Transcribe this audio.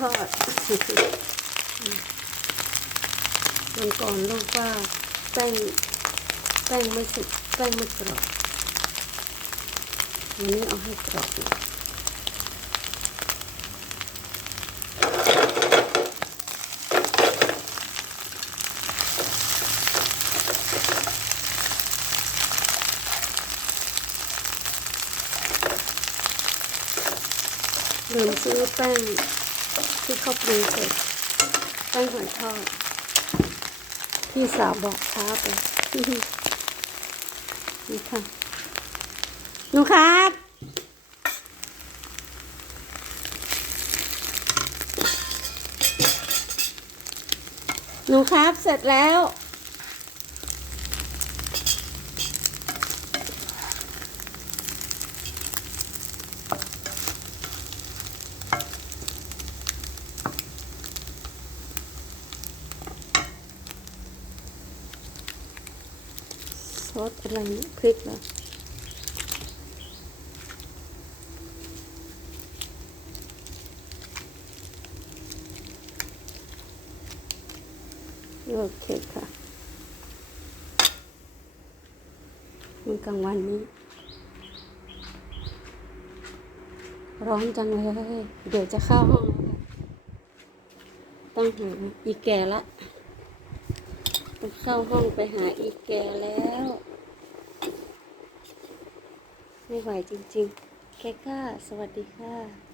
ทอดวันก่อนลูกว่าแป้งแป้งไม่สุกแป้งไม่กรอบวันนี้เอาให้กรอบหน่อยลืมซื้อแป้ง ที่เขาปรุงเสร็จแป้งหอยทอดพี่สาวบอกช้าไปนี่ค่ะหนูครับหนูครับเสร็จแล้ว ซอสอะไรเนี่ยพริกเหรอโอเคค่ะมันกลางวันนี้ ร้อนจังเลย เดี๋ยวจะเข้าห้องต้องหาอีแก่ละ ต้องเข้าห้องไปหาอีแกแล้ว ไม่ไหวจริงๆ แค่ค่ะ สวัสดีค่ะ